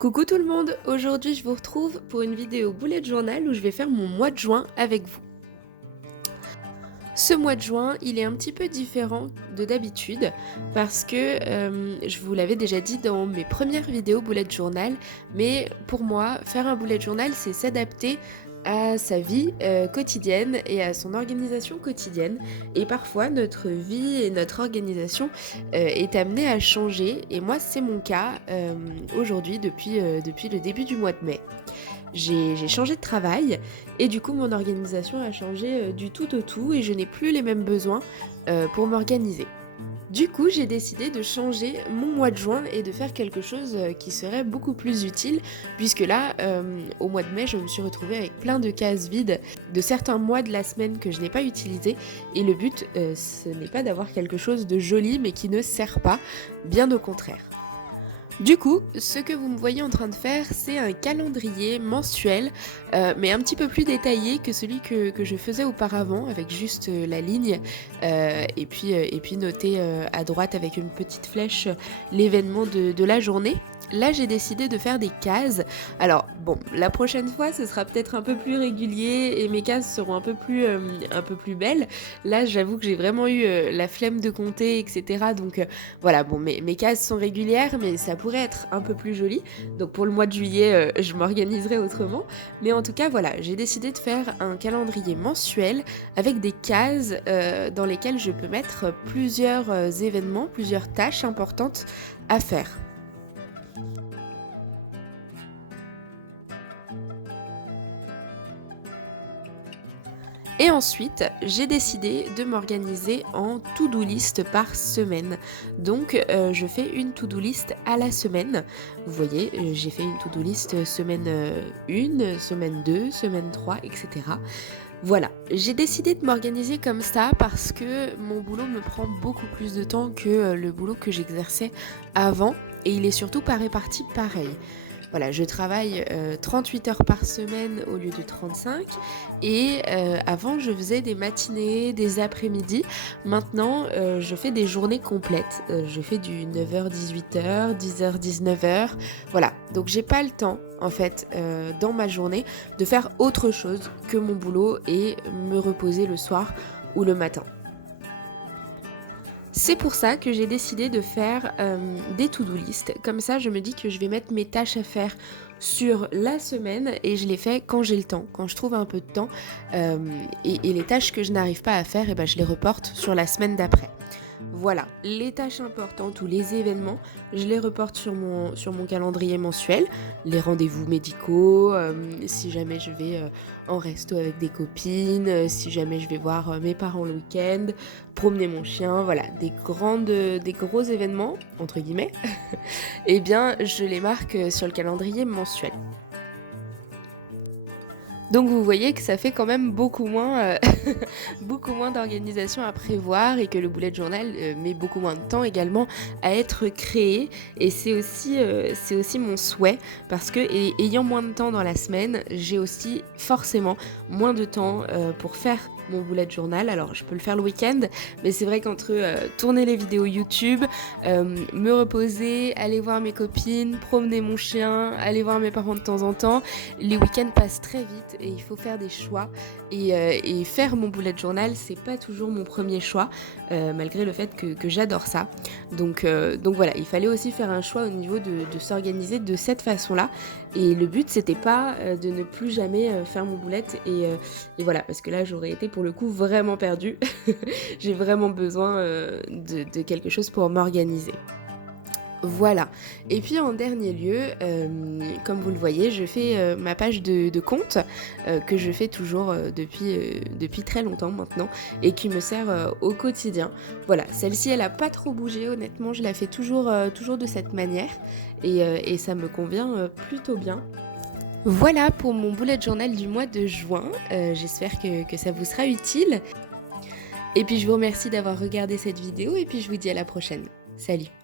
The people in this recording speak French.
Coucou tout le monde, aujourd'hui je vous retrouve pour une vidéo bullet journal où je vais faire mon mois de juin avec vous. Ce mois de juin, il est un petit peu différent de d'habitude parce que je vous l'avais déjà dit dans mes premières vidéos bullet journal, mais pour moi, faire un bullet journal, c'est s'adapter à sa vie quotidienne et à son organisation quotidienne. Et parfois, notre vie et notre organisation est amenée à changer. Et moi, c'est mon cas aujourd'hui depuis le début du mois de mai. J'ai changé de travail et du coup mon organisation a changé du tout au tout et je n'ai plus les mêmes besoins pour m'organiser. Du coup, j'ai décidé de changer mon mois de juin et de faire quelque chose qui serait beaucoup plus utile, puisque là, au mois de mai, je me suis retrouvée avec plein de cases vides de certains mois de la semaine que je n'ai pas utilisés. Et le but, ce n'est pas d'avoir quelque chose de joli mais qui ne sert pas, bien au contraire. Du coup, ce que vous me voyez en train de faire, c'est un calendrier mensuel, mais un petit peu plus détaillé que celui que je faisais auparavant, avec juste la ligne, et puis noter à droite avec une petite flèche l'événement de la journée. Là, j'ai décidé de faire des cases. Alors, bon, la prochaine fois, ce sera peut-être un peu plus régulier et mes cases seront un peu plus belles. Là, j'avoue que j'ai vraiment eu la flemme de compter, etc. Donc, voilà, bon, mes cases sont régulières, mais ça pourrait être un peu plus joli. Donc, pour le mois de juillet, je m'organiserai autrement. Mais en tout cas, voilà, j'ai décidé de faire un calendrier mensuel avec des cases dans lesquelles je peux mettre plusieurs événements, plusieurs tâches importantes à faire. Et ensuite, j'ai décidé de m'organiser en to-do list par semaine. Donc, je fais une to-do list à la semaine. Vous voyez, j'ai fait une to-do list semaine 1, semaine 2, semaine 3, etc. Voilà, j'ai décidé de m'organiser comme ça parce que mon boulot me prend beaucoup plus de temps que le boulot que j'exerçais avant. Et il est surtout pas réparti pareil. Voilà, je travaille 38 heures par semaine au lieu de 35 et avant je faisais des matinées, des après-midi. Maintenant je fais des journées complètes. Je fais du 9h-18h, 10h-19h. Voilà, donc j'ai pas le temps en fait dans ma journée de faire autre chose que mon boulot et me reposer le soir ou le matin. C'est pour ça que j'ai décidé de faire des to-do list. Comme ça, je me dis que je vais mettre mes tâches à faire sur la semaine et je les fais quand j'ai le temps, quand je trouve un peu de temps. Et les tâches que je n'arrive pas à faire, eh ben, je les reporte sur la semaine d'après. Voilà, les tâches importantes ou les événements, je les reporte sur mon calendrier mensuel, les rendez-vous médicaux, si jamais je vais en resto avec des copines, si jamais je vais voir mes parents le week-end, promener mon chien, voilà, des gros événements, entre guillemets, eh bien je les marque sur le calendrier mensuel. Donc vous voyez que ça fait quand même beaucoup moins, beaucoup moins d'organisation à prévoir et que le bullet journal met beaucoup moins de temps également à être créé. Et c'est aussi mon souhait parce que ayant moins de temps dans la semaine, j'ai aussi forcément moins de temps pour faire mon bullet journal. Alors je peux le faire le week-end, mais c'est vrai qu'entre tourner les vidéos YouTube, me reposer, aller voir mes copines, promener mon chien, aller voir mes parents de temps en temps, les week-ends passent très vite et il faut faire des choix. Et faire mon bullet journal, c'est pas toujours mon premier choix, malgré le fait que j'adore ça. Donc voilà, il fallait aussi faire un choix au niveau de s'organiser de cette façon-là. Et le but, c'était pas de ne plus jamais faire mon bullet. Et voilà, parce que là, j'aurais été pour le coup vraiment perdue. J'ai vraiment besoin de quelque chose pour m'organiser. Voilà. Et puis en dernier lieu, comme vous le voyez, je fais ma page de compte que je fais toujours depuis très longtemps maintenant et qui me sert au quotidien. Voilà, celle-ci elle a pas trop bougé, honnêtement, je la fais toujours de cette manière et ça me convient plutôt bien. Voilà pour mon bullet journal du mois de juin, j'espère que ça vous sera utile. Et puis je vous remercie d'avoir regardé cette vidéo et puis je vous dis à la prochaine. Salut!